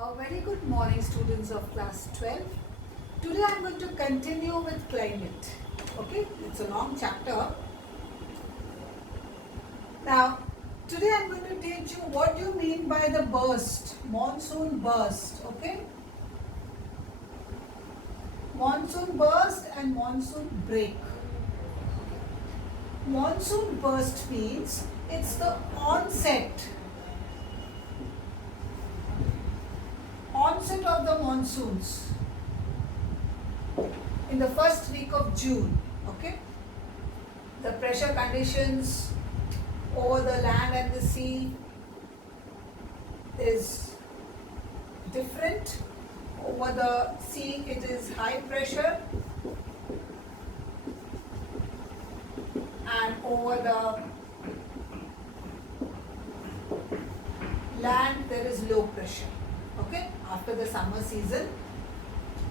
A very good morning, students of class 12. Today I am going to continue with climate. Okay, it's a long chapter. Now, today I am going to teach you what you mean by the burst, monsoon burst. Okay, monsoon burst and monsoon break. Monsoon burst means it's the onset of the monsoons in the first week of June. Okay, the pressure conditions over the land and the sea is different. Over the sea it is high pressure, and over the land there is low pressure. Okay, after the summer season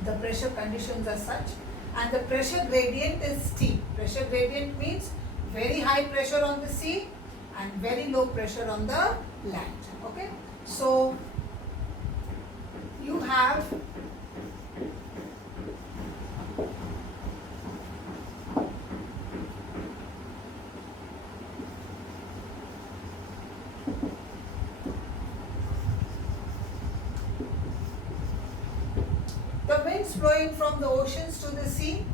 the pressure conditions are such, and the pressure gradient is steep. Pressure gradient means very high pressure on the sea and very low pressure on the land. Okay, so you have the winds blowing from the oceans to the sea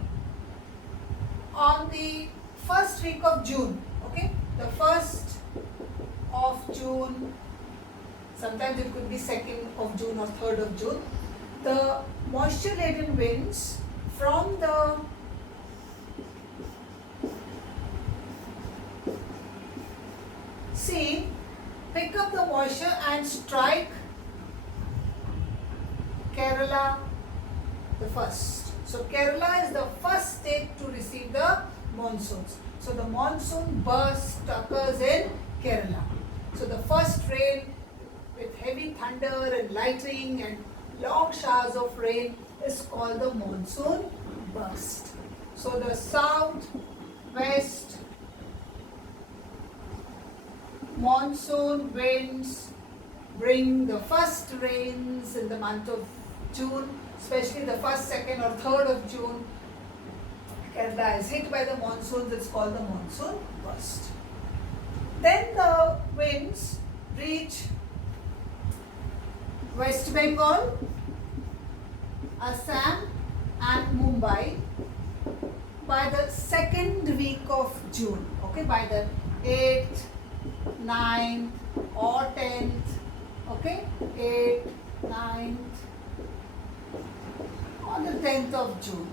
on the first week of June. Okay, the 1st of June, sometimes it could be 2nd of June or 3rd of June. The moisture laden winds from the sea pick up the moisture and strike Kerala the first. So Kerala is the first state to receive the monsoons. So the monsoon burst occurs in Kerala. So the first rain with heavy thunder and lightning and long showers of rain is called the monsoon burst. So the south, west monsoon winds bring the first rains in the month of June, especially the 1st, 2nd or 3rd of June. Kerala is hit by the monsoons, it's called the monsoon burst. Then the winds reach West Bengal, Assam and Mumbai by the 2nd week of June. Okay, by the 8th, 9th or 10th. Okay, 8th, 9th on the 10th of June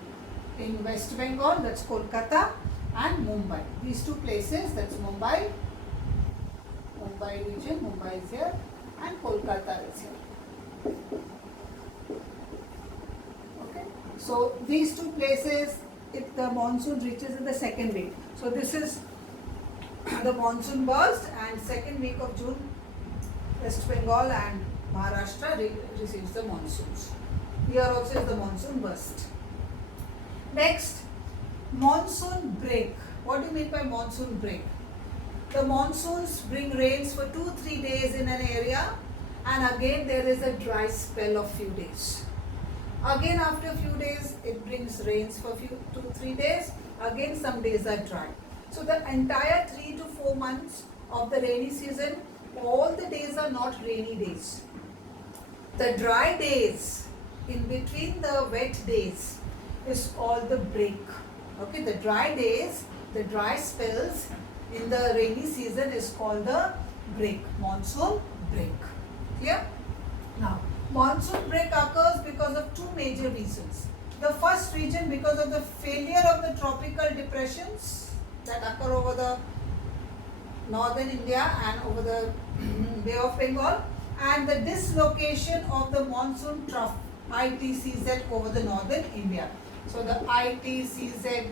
in West Bengal, that's Kolkata and Mumbai. These two places, that's Mumbai region, Mumbai is here and Kolkata is here. Okay, so these two places, if the monsoon reaches in the 2nd week. So this is the monsoon burst, and 2nd week of June, West Bengal and Maharashtra receives the monsoons. Here also is the monsoon burst. Next, monsoon break. What do you mean by monsoon break? The monsoons bring rains for 2-3 days in an area, and again there is a dry spell of few days. Again after a few days it brings rains for 2-3 days. Again some days are dry. So the entire 3 to 4 months of the rainy season, all the days are not rainy days. The dry days in between the wet days is called the break. Okay, the dry days, the dry spells in the rainy season is called the break, monsoon break. Clear? Now, monsoon break occurs because of two major reasons. The first reason, because of the failure of the tropical depressions that occur over the northern India and over the Bay of Bengal, and the dislocation of the monsoon trough ITCZ over the northern India. So the ITCZ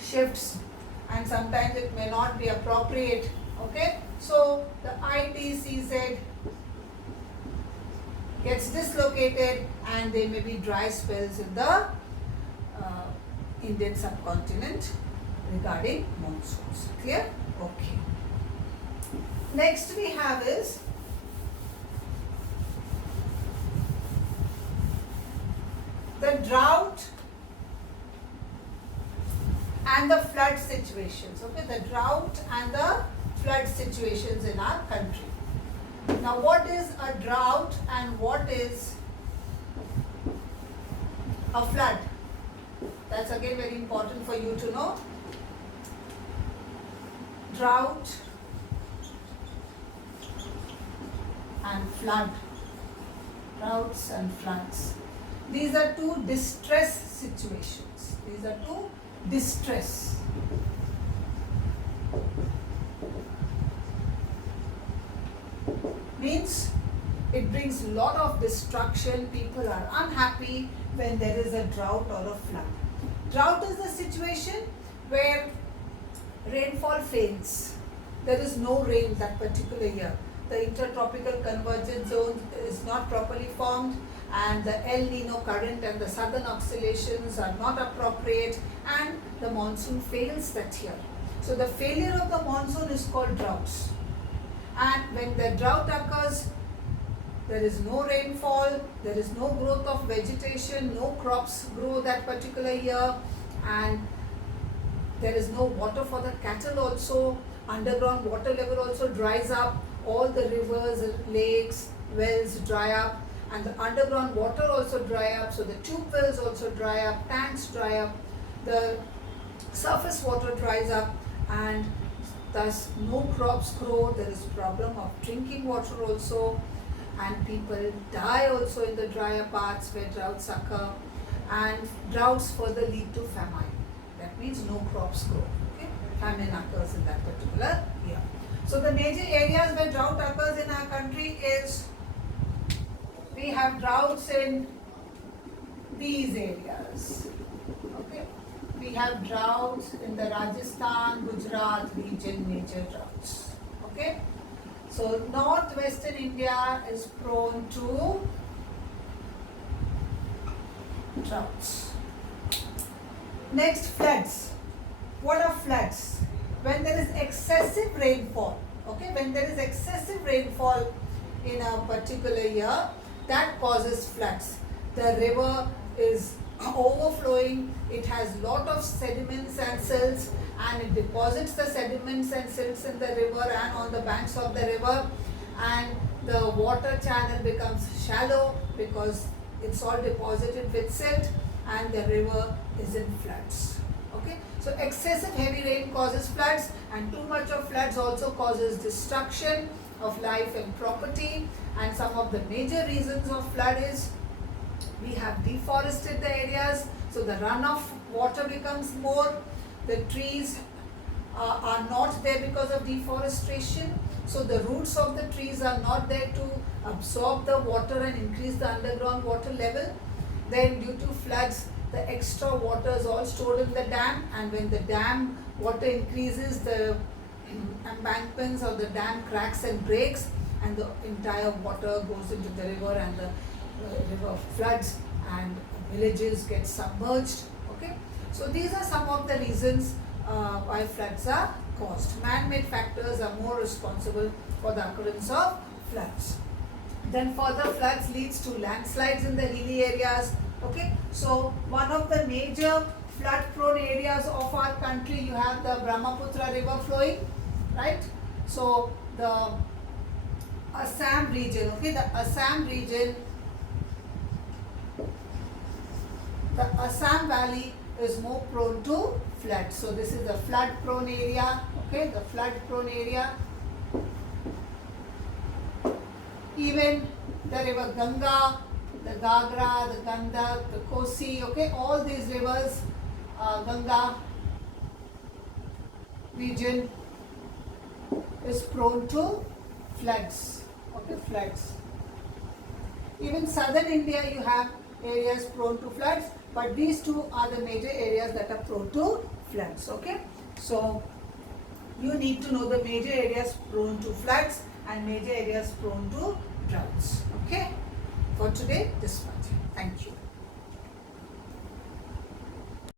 shifts and sometimes it may not be appropriate. Okay, so the ITCZ gets dislocated and there may be dry spells in the Indian subcontinent regarding monsoons. Clear? Okay. Next we have is the drought and the flood situations. Okay, the drought and the flood situations in our country. Now, what is a drought and what is a flood? That's again very important for you to know. Drought and flood. Droughts and floods. These are two distress situations. These are two distress. Means it brings a lot of destruction. People are unhappy when there is a drought or a flood. Drought is the situation where rainfall fails. There is no rain that particular year. The intertropical convergence zone is not properly formed, and the El Nino current and the southern oscillations are not appropriate, and the monsoon fails that year. So the failure of the monsoon is called droughts. And when the drought occurs, there is no rainfall, there is no growth of vegetation, no crops grow that particular year, and there is no water for the cattle also. Underground water level also dries up. All the rivers, lakes, wells dry up, and the underground water also dry up. So the tube wells also dry up, tanks dry up, the surface water dries up, and thus no crops grow. There is problem of drinking water also, and people die also in the drier parts where droughts occur, and droughts further lead to famine. That means no crops grow. Okay? Famine occurs in that particular year. So the major areas where drought occurs in our country is, we have droughts in these areas. Okay? We have droughts in the Rajasthan, Gujarat region, major droughts. Okay? So northwestern India is prone to droughts. Next, floods. What are floods? When there is excessive rainfall. Okay, when there is excessive rainfall in a particular year, that causes floods. The river is overflowing, it has lot of sediments and silts, and it deposits the sediments and silts in the river and on the banks of the river, and the water channel becomes shallow because it's all deposited with silt, and the river is in floods. Okay, so excessive heavy rain causes floods, and too much of floods also causes destruction of life and property. And some of the major reasons of flood is, we have deforested the areas, so the runoff water becomes more. The trees are not there because of deforestation, so the roots of the trees are not there to absorb the water and increase the underground water level. Then due to floods, the extra water is all stored in the dam, and when the dam water increases, the embankments or the dam cracks and breaks, and the entire water goes into the river, and the river floods and villages get submerged. Okay, so these are some of the reasons why floods are caused. Man-made factors are more responsible for the occurrence of floods. Then further floods leads to landslides in the hilly areas. Okay, so one of the major flood prone areas of our country, you have the Brahmaputra river flowing, right? So the Assam region, okay, the Assam region, the Assam valley is more prone to flood. So this is the flood prone area, okay, the flood prone area. Even the river Ganga, the Gagra, the Gandak, the Kosi, okay, all these rivers, Ganga region is prone to floods, okay, floods. Even southern India you have areas prone to floods, but these two are the major areas that are prone to floods, okay. So you need to know the major areas prone to floods and major areas prone to droughts, okay. For today, this much. Thank you.